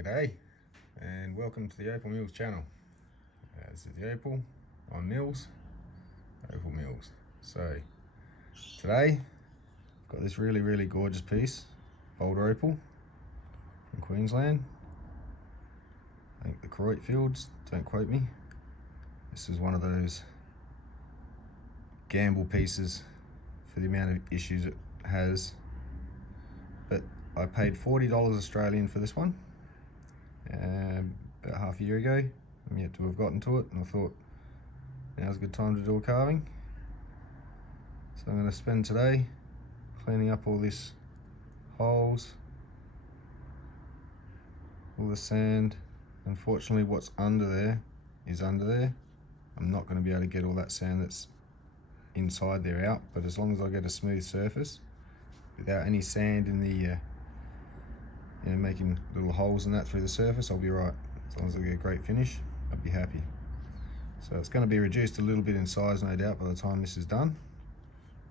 G'day and welcome to the Opal Mills channel. This is the Opal on Mills, Opal Mills. So today I've got this really gorgeous piece, Boulder Opal from Queensland. I think the Croit Fields, don't quote me. This is one of those gamble pieces for the amount of issues it has, but I paid $40 Australian for this one about half a year ago. I'm yet to have gotten to it, and I thought now's a good time to do a carving. So I'm going to spend today cleaning up all this holes, all the sand. Unfortunately, what's under there is under there. I'm not going to be able to get all that sand that's inside there out, but as long as I get a smooth surface without any sand in the making little holes in that through the surface, I'll be right. As long as I get a great finish, I'll be happy. So it's going to be reduced a little bit in size, no doubt, by the time this is done.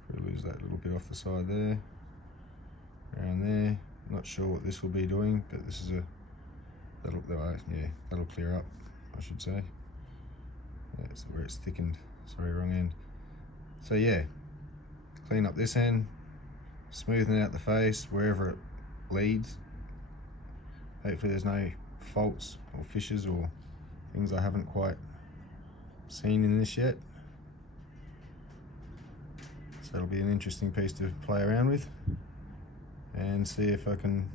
Probably lose that little bit off the side there, around there. Not sure what this will be doing, but this is that'll clear up, I should say. That's where it's thickened. Sorry, wrong end. So yeah, clean up this end, smoothing out the face wherever it leads. Hopefully there's no faults or fissures or things I haven't quite seen in this yet. So it'll be an interesting piece to play around with and see if I can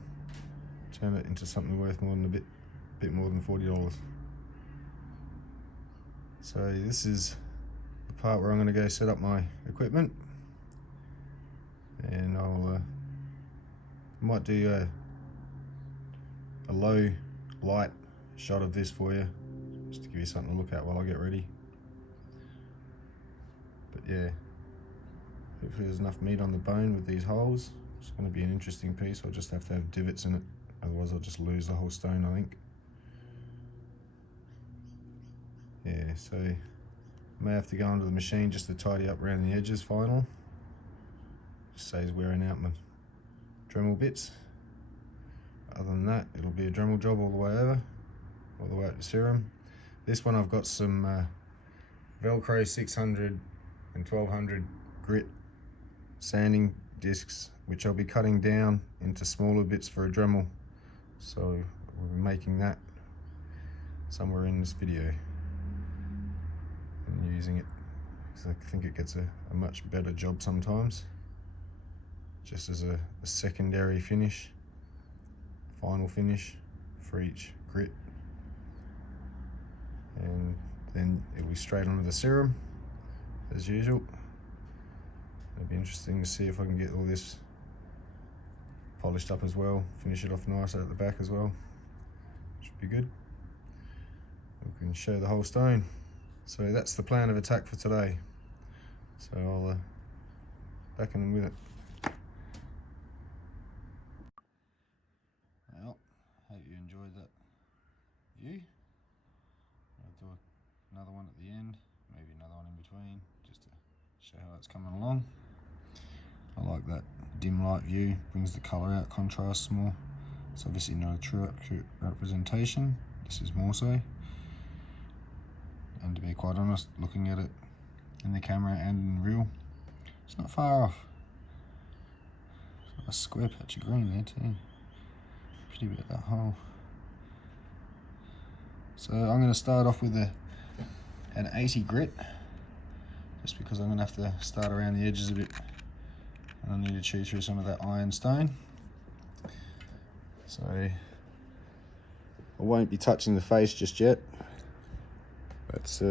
turn it into something worth more than a bit more than $40. So this is the part where I'm going to go set up my equipment, and I might do a low light shot of this for you, just to give you something to look at while I get ready. But yeah, hopefully there's enough meat on the bone with these holes. It's going to be an interesting piece. I'll just have to have divots in it, otherwise I'll just lose the whole stone, I think. Yeah, so I may have to go onto the machine just to tidy up around the edges final. Just saves wearing out my Dremel bits. Other than that, it'll be a Dremel job all the way over, all the way up to serum. This one I've got some Velcro 600 and 1200 grit sanding discs, which I'll be cutting down into smaller bits for a Dremel. So we'll be making that somewhere in this video and using it, because I think it gets a much better job sometimes, just as a secondary finish, final finish for each grit. And then it'll be straight onto the serum as usual. It'll be interesting to see if I can get all this polished up as well, finish it off nice at the back as well. Should be good. We can show the whole stone. So that's the plan of attack for today. So I'll back in with it. Well, hope you enjoyed that view. I'll do another one at the end, maybe another one in between, just to show how it's coming along. I like that dim light view, brings the colour out, contrasts more. It's obviously not a true accurate representation, this is more so. And to be quite honest, looking at it in the camera and in real, it's not far off. A square patch of green there too. Pretty bit of that hole. So I'm going to start off with an 80 grit, just because I'm going to have to start around the edges a bit, and I need to chew through some of that ironstone. So I won't be touching the face just yet. That's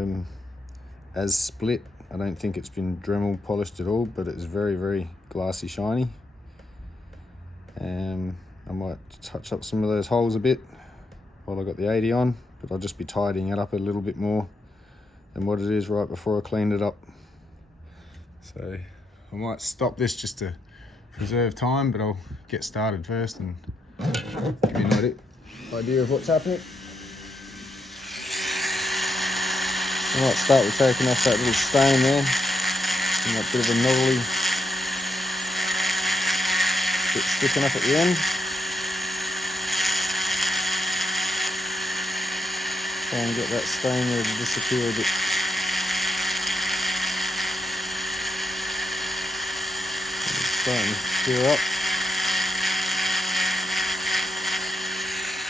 as split. I don't think it's been Dremel polished at all, but it's very glassy shiny. I might touch up some of those holes a bit while I got the 80 on, but I'll just be tidying it up a little bit more than what it is right before I cleaned it up. So I might stop this just to preserve time, but I'll get started first and give you an idea of what's happening. I might start with taking off that little stain there, and that bit of a knobbly bit sticking up at the end. Try and get that stain there to disappear a bit. It's starting to clear up.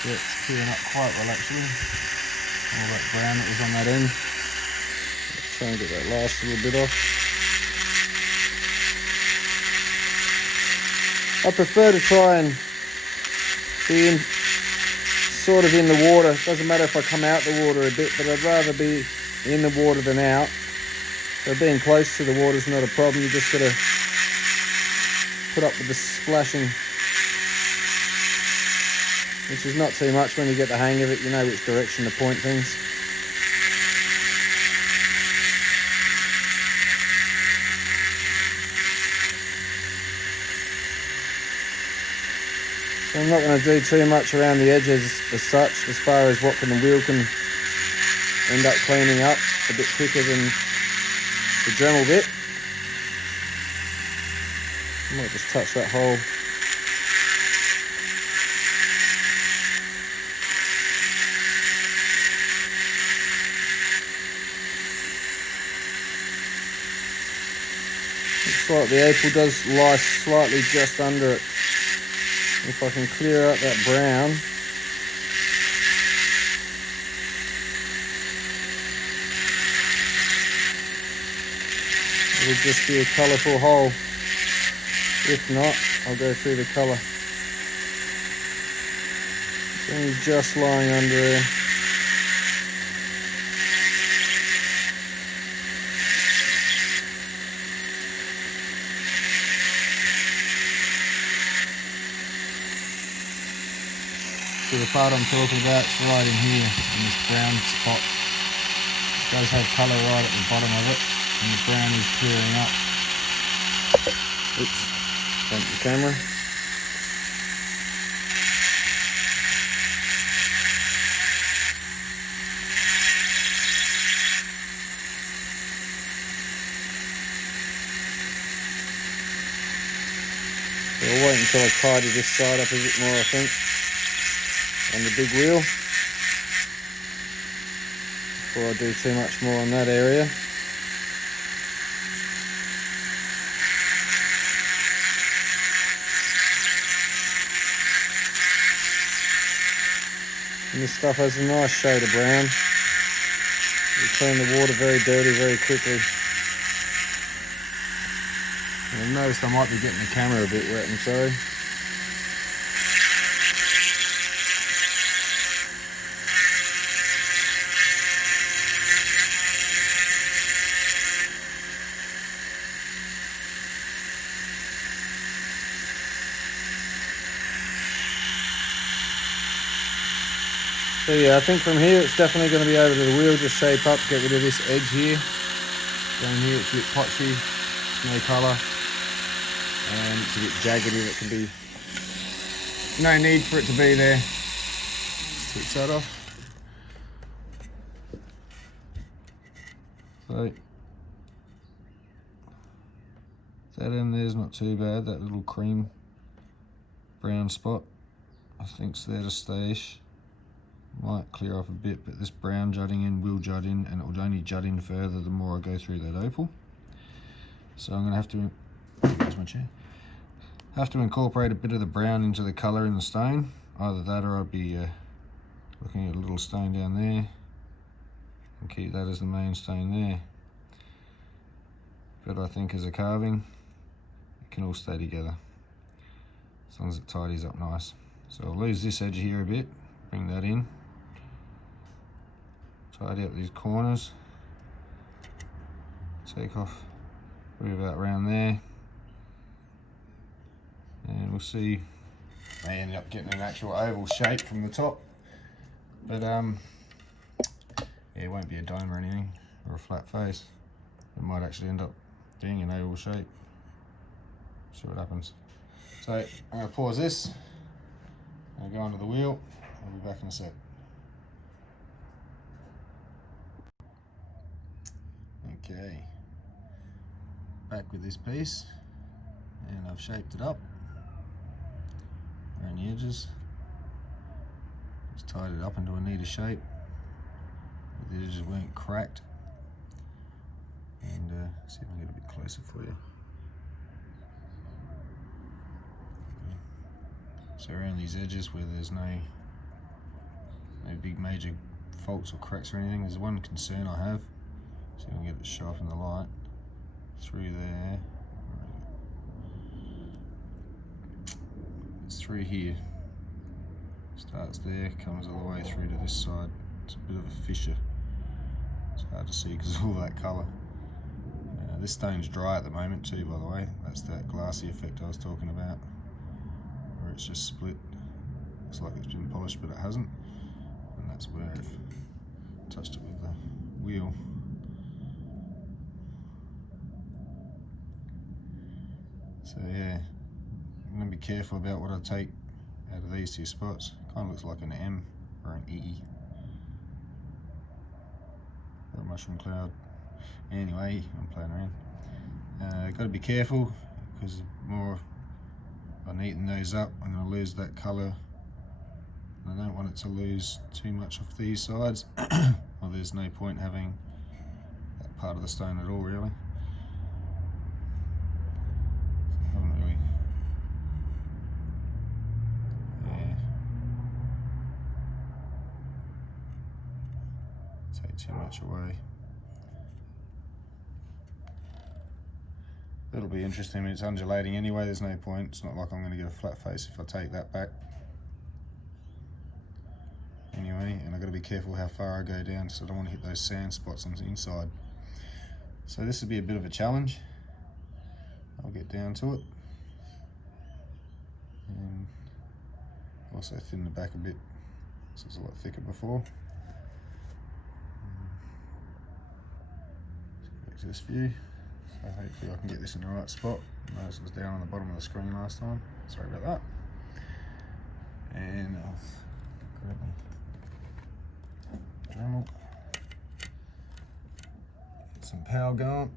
Yeah, it's clearing up quite well actually. All that brown that was on that end. Let's try and get that last little bit off. I prefer to try and be in, sort of in the water. It doesn't matter if I come out the water a bit, but I'd rather be in the water than out. So being close to the water is not a problem. You just got to put up with the splashing, which is not too much when you get the hang of it. You know which direction to point things. So I'm not going to do too much around the edges as such, as far as what the wheel can end up cleaning up a bit quicker than the Dremel bit. I might just touch that hole. Looks like the Opal does lie slightly just under it. If I can clear out that brown, it'll just be a colourful hole. If not, I'll go through the colour. It's only just lying under there. So the part I'm talking about is right in here, in this brown spot. It does have colour right at the bottom of it, and the brown is clearing up. Oops, bump the camera. So I'll wait until I tidy this side up a bit more, I think, on the big wheel, before I do too much more on that area. And this stuff has a nice shade of brown. You clean the water very dirty very quickly. And I've noticed I might be getting the camera a bit wet, I'm sorry. So yeah, I think from here it's definitely going to be over to the wheel, just shape up, get rid of this edge here. Down here it's a bit potchy, no colour, and it's a bit jaggedy. It can be, no need for it to be there. Switch that off. So that end there's not too bad, that little cream brown spot I think's there to stay-ish. Might clear off a bit, but this brown jutting in will jut in, and it will only jut in further the more I go through that Opal. So I'm going to have to, there's my chair, have to incorporate a bit of the brown into the colour in the stone. Either that, or I'll be looking at a little stone down there and keep that as the main stone there. But I think as a carving, it can all stay together as long as it tidies up nice. So I'll lose this edge here a bit, bring that in. Tidy up these corners, take off probably about around there, and we'll see. I end up getting an actual oval shape from the top, but yeah, it won't be a dome or anything, or a flat face. It might actually end up being an oval shape. See what happens. So I'm going to pause this, I'll go onto the wheel, I'll be back in a sec. Okay, back with this piece, and I've shaped it up around the edges, just tied it up into a neater shape. the edges weren't cracked. And see if I can get a bit closer for you. So around these edges where there's no big major faults or cracks or anything, there's one concern I have. See if I can get it sharp in the light. Through there. It's through here. Starts there, comes all the way through to this side. It's a bit of a fissure. It's hard to see because of all that colour. This stone's dry at the moment too, by the way. That's that glassy effect I was talking about, where it's just split. Looks like it's been polished, but it hasn't. And that's where I've touched it with the wheel. So yeah, I'm going to be careful about what I take out of these two spots. Kind of looks like an M or an E. Or a mushroom cloud. Anyway, I'm playing around. Got to be careful because the more I neaten those up, I'm going to lose that colour. I don't want it to lose too much off these sides. Well, there's no point having that part of the stone at all, really. So I haven't really, take too much away. It'll be interesting. I mean, it's undulating anyway, there's no point. It's not like I'm going to get a flat face if I take that back. Anyway, and I've got to be careful how far I go down because I don't want to hit those sand spots on the inside. So this will be a bit of a challenge. I'll get down to it. And also thin the back a bit, so it's a lot thicker before. Back to this view. So hopefully I can get this in the right spot. Notice it was down on the bottom of the screen last time. Sorry about that. And I'll grab my Dremel. Get some power going.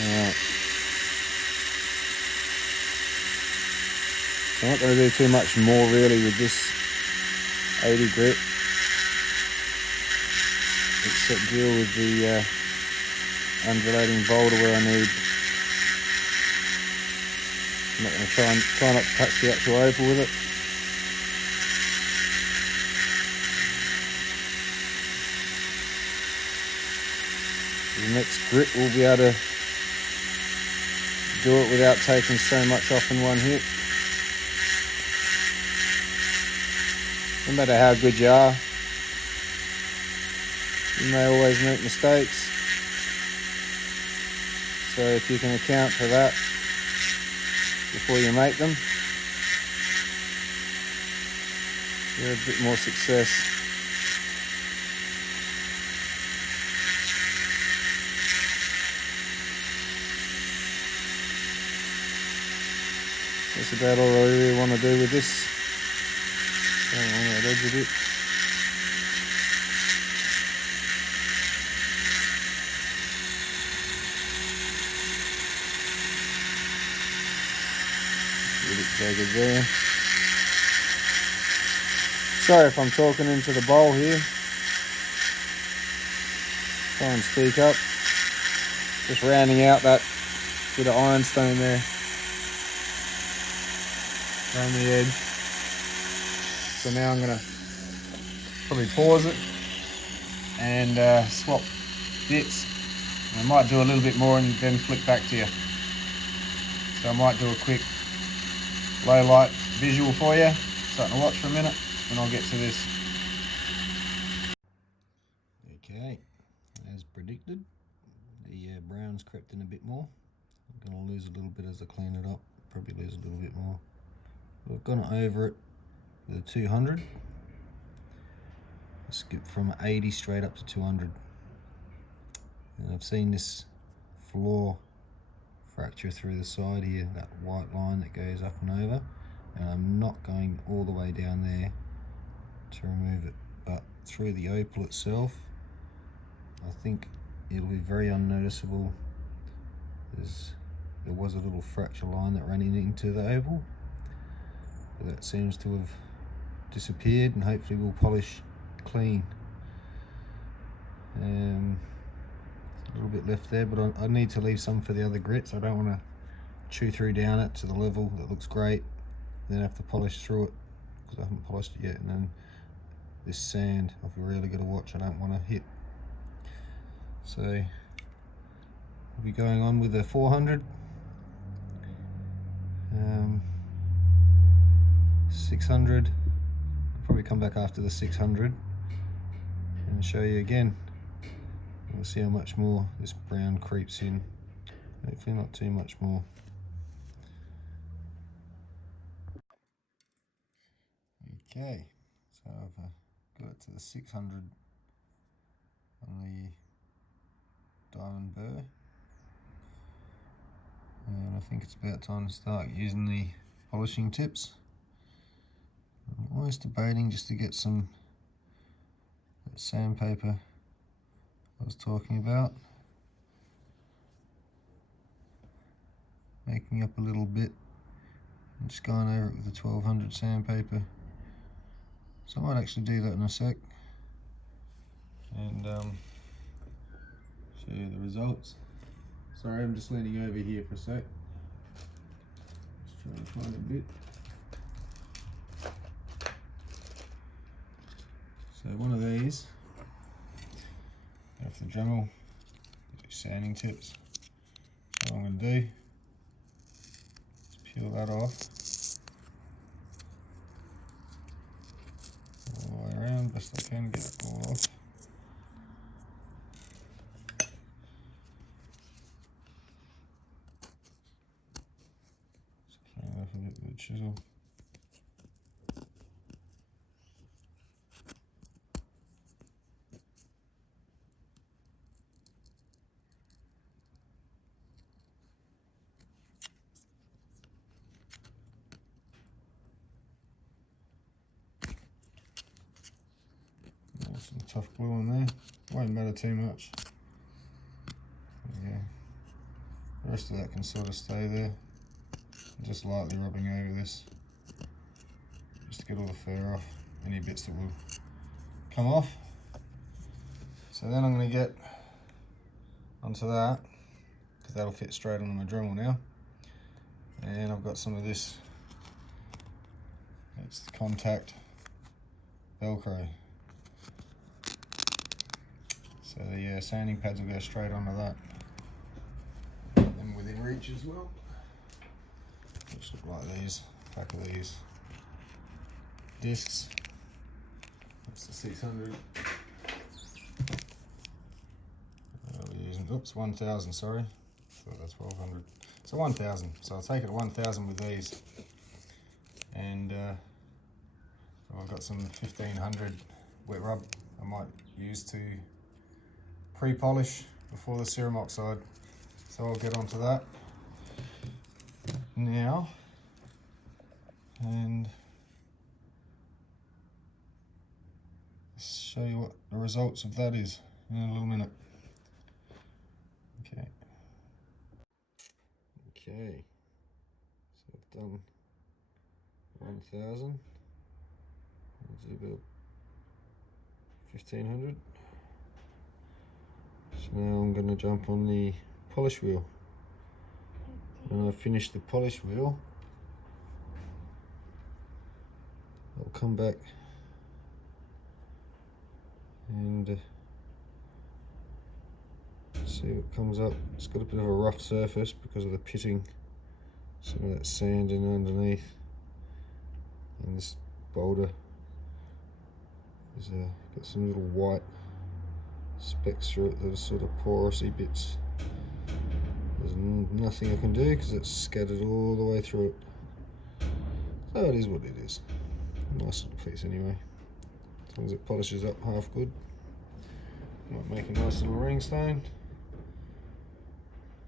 Alright. So I'm not going to do too much more really with this 80 grit, except deal with the undulating boulder where I need. I'm not going to try not to touch the actual opal with it. The next grit we'll be able to do it without taking so much off in one hit. No matter how good you are, you may always make mistakes. So if you can account for that before you make them, you have a bit more success. That's about all I really want to do with this. Hang on that edge a bit. A bit jagged there. Sorry if I'm talking into the bowl here. Try and speak up. Just rounding out that bit of ironstone there around the edge. So now I'm going to probably pause it and swap bits. I might do a little bit more and then flick back to you. So I might do a quick low light visual for you, something to watch for a minute, and I'll get to this. Okay, as predicted, the brown's crept in a bit more. I'm going to lose a little bit as I clean it up, probably lose a little bit more. I've gone over it with a 200. I skipped from 80 straight up to 200. And I've seen this floor fracture through the side here, that white line that goes up and over. And I'm not going all the way down there to remove it, but through the opal itself, I think it'll be very unnoticeable. There was a little fracture line that ran into the opal. That seems to have disappeared, and hopefully we'll polish clean. A little bit left there, but I need to leave some for the other grits. I don't want to chew through down it to the level that looks great, then have to polish through it because I haven't polished it yet, and then this sand I've really got to watch. I don't want to hit. So we'll be going on with a 400, 600. I'll probably come back after the 600 and show you again. We'll see how much more this brown creeps in. Hopefully not too much more. Okay, so I've got it to the 600 on the diamond burr, and I think it's about time to start using the polishing tips. I'm always debating just to get some sandpaper I was talking about, making up a little bit and just going over it with the 1200 sandpaper. So I might actually do that in a sec and show you the results. Sorry, I'm just leaning over here for a sec. Just trying to find a bit. So one of these, off the Dremel, sanding tips. So what I'm going to do is peel that off all the way around, best I can get it all off. Just clean it off a bit with a chisel. Some tough glue on there, won't matter too much. Yeah, the rest of that can sort of stay there. I'm just lightly rubbing over this just to get all the fur off, any bits that will come off. So then I'm going to get onto that because that'll fit straight onto my Dremel now. And I've got some of this, it's the contact Velcro. So the sanding pads will go straight onto that. And within reach as well. Which look like these, a pack of these discs. That's the 600. We're using, oops, 1000, sorry. Thought that's 1200. So 1000. So I'll take it to 1000 with these. And I've got some 1500 wet rub I might use to pre-polish before the serum oxide, so I'll get onto that now and show you what the results of that is in a little minute. Okay, so I've done 1000, let's do about 1500. So now I'm going to jump on the polish wheel. When I finish the polish wheel, I'll come back and see what comes up. It's got a bit of a rough surface because of the pitting, some of that sand in underneath, and this boulder has got some little white specks through it that are sort of porousy bits. There's nothing I can do because it's scattered all the way through it. So it is what it is. Nice little piece anyway. As long as it polishes up half good. Might make a nice little ring stone.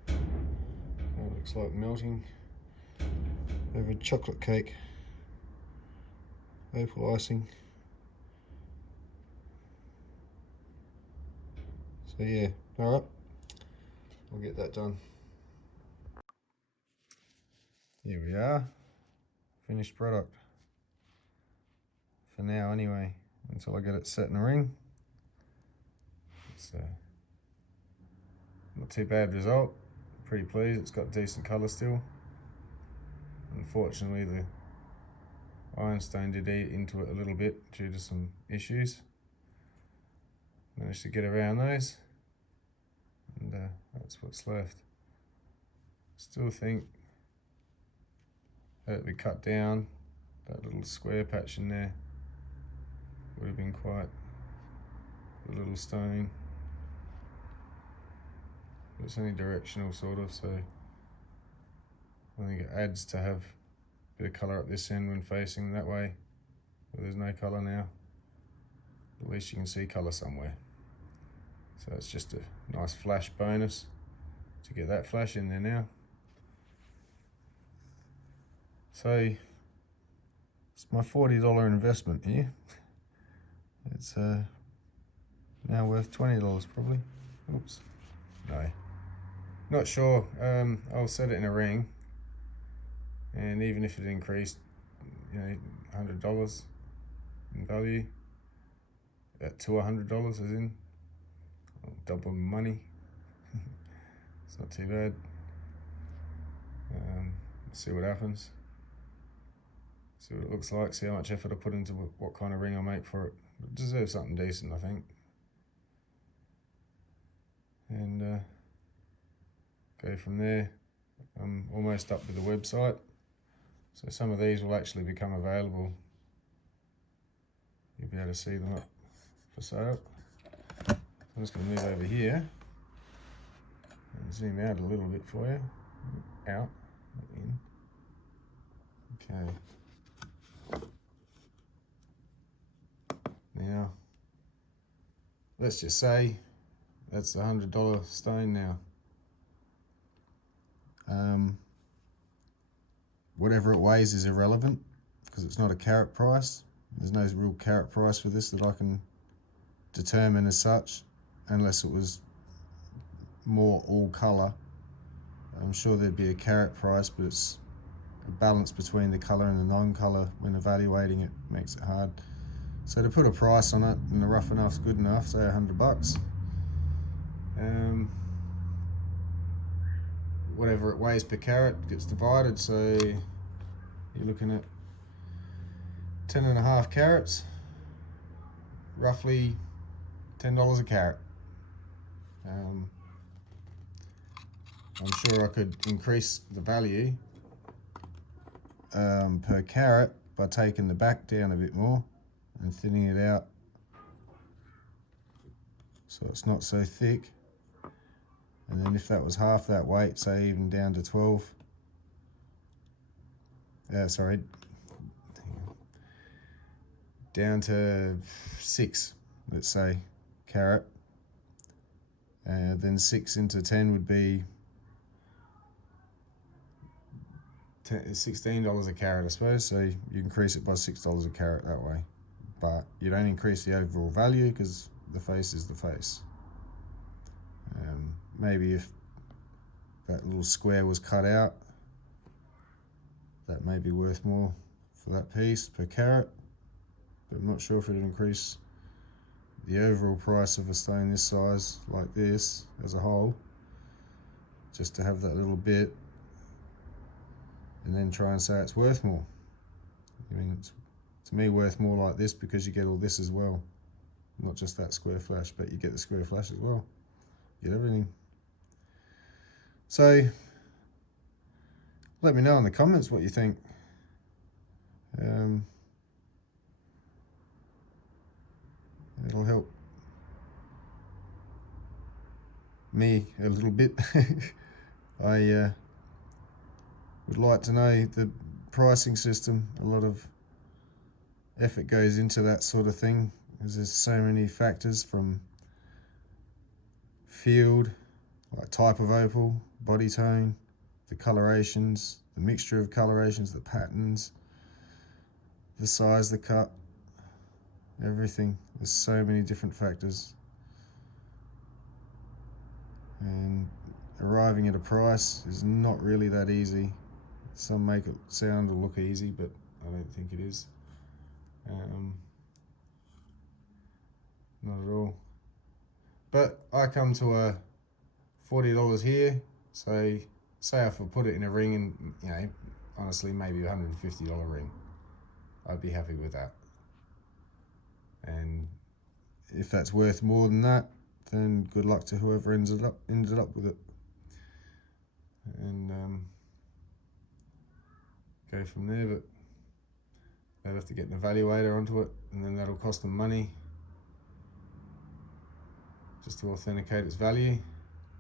That looks like melting over chocolate cake. Opal icing. So yeah, alright, I'll get that done. Here we are, finished product. for now anyway, until I get it set in a ring. It's not too bad result, pretty pleased. It's got decent colour still. Unfortunately the ironstone did eat into it a little bit due to some issues. Managed to get around those, and that's what's left. Still think that we cut down that little square patch in there. Would have been quite a little stone. It's only directional sort of, so I think it adds to have a bit of colour at this end when facing that way, but there's no colour now. At least you can see colour somewhere. So it's just a nice flash bonus to get that flash in there now. So it's my $40 investment here. It's now worth $20 probably. Oops, no, not sure. I'll set it in a ring, and even if it increased, you know, $100 in value, to $100 as in, I'll double my money. It's not too bad. See what happens. See what it looks like, see how much effort I put into what kind of ring I make for it. It deserves something decent, I think. And go from there. I'm almost up with the website, so some of these will actually become available. You'll be able to see them up for sale. I'm just going to move over here and zoom out a little bit for you. Out, not in. Okay. Now, let's just say that's the $100 stone now. Whatever it weighs is irrelevant because it's not a carat price. There's no real carat price for this that I can determine as such, unless it was more all colour. I'm sure there'd be a carat price, but it's a balance between the colour and the non-colour when evaluating it makes it hard. So to put a price on it, and the rough enough's good enough, say $100. Whatever it weighs per carat gets divided, so you're looking at 10.5 carats, roughly $10 a carat. I'm sure I could increase the value per carat by taking the back down a bit more and thinning it out so it's not so thick. And then if that was half that weight, say even down to 12, down to 6, let's say, carat. Then 6 into 10 would be $16 a carat, I suppose. So you increase it by $6 a carat that way. But you don't increase the overall value because the face is the face. Maybe if that little square was cut out, that may be worth more for that piece per carat, but I'm not sure if it would increase the overall price of a stone this size like this as a whole, just to have that little bit and then try and say it's worth more. I mean, it's to me worth more like this because you get all this as well, not just that square flash, but you get the square flash as well, you get everything. So let me know in the comments what you think. It'll help me a little bit. I would like to know the pricing system. A lot of effort goes into that sort of thing, because there's so many factors, from field, like type of opal, body tone, the colorations, the mixture of colorations, the patterns, the size, the cut, everything. There's so many different factors, and arriving at a price is not really that easy. Some make it sound or look easy, but I don't think it is. not at all. But I come to a $40 here, so say if I put it in a ring and, you know, honestly maybe a $150 ring, I'd be happy with that. And if that's worth more than that, then good luck to whoever ended up with it. And go from there, but they'll have to get an evaluator onto it, and then that'll cost them money just to authenticate its value,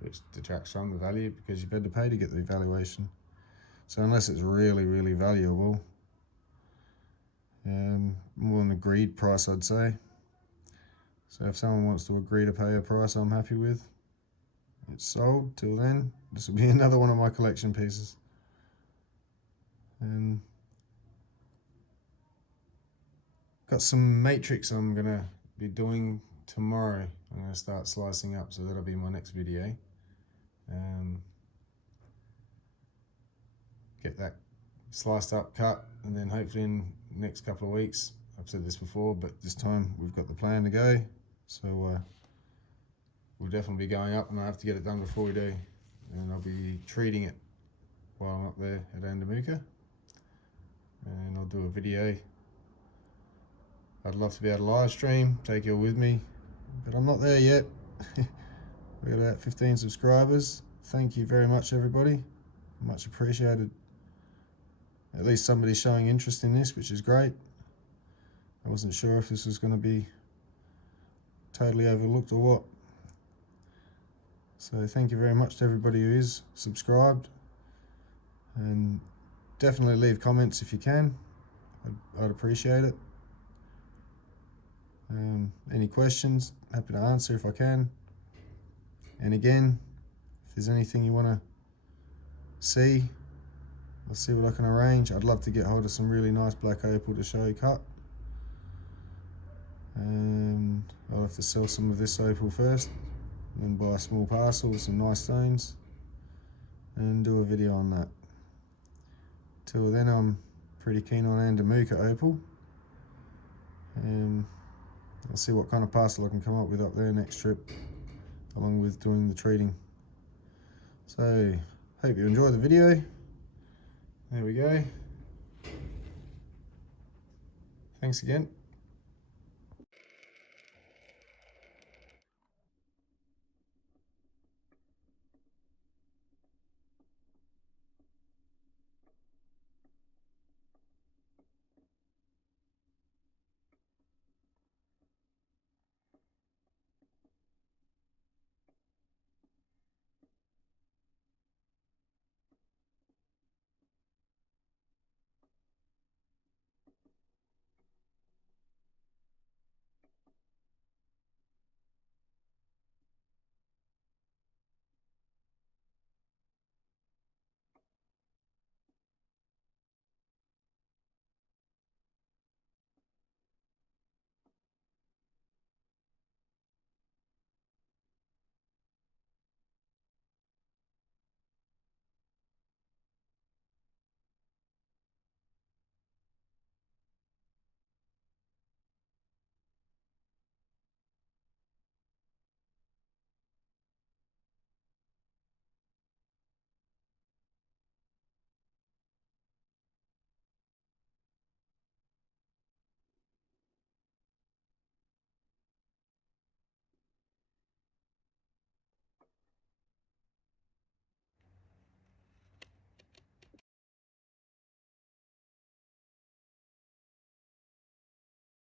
which detracts from the value because you've had to pay to get the evaluation. So unless it's really, really valuable, more than agreed price, I'd say. So if someone wants to agree to pay a price I'm happy with, it's sold. Till then, this will be another one of my collection pieces. And got some matrix I'm gonna be doing tomorrow. I'm gonna start slicing up, so that'll be my next video. Get that sliced up, cut, and then hopefully in the next couple of weeks, I've said this before, but this time we've got the plan to go. So we'll definitely be going up, and I have to get it done before we do. And I'll be treating it while I'm up there at Andamuka. And I'll do a video. I'd love to be able to live stream, take you all with me, but I'm not there yet. We've got about 15 subscribers. Thank you very much, everybody. Much appreciated. At least somebody's showing interest in this, which is great. I wasn't sure if this was going to be totally overlooked or what. So thank you very much to everybody who is subscribed. And definitely leave comments if you can. I'd appreciate it. Any questions, happy to answer if I can. And again, if there's anything you want to see, I'll see what I can arrange. I'd love to get hold of some really nice black opal to show cut. And I'll have to sell some of this opal first, and then buy a small parcel with some nice stones and do a video on that. Till then, I'm pretty keen on Andamuka opal. I'll see what kind of parcel I can come up with up there next trip, along with doing the treating. So, hope you enjoy the video. There we go. Thanks again.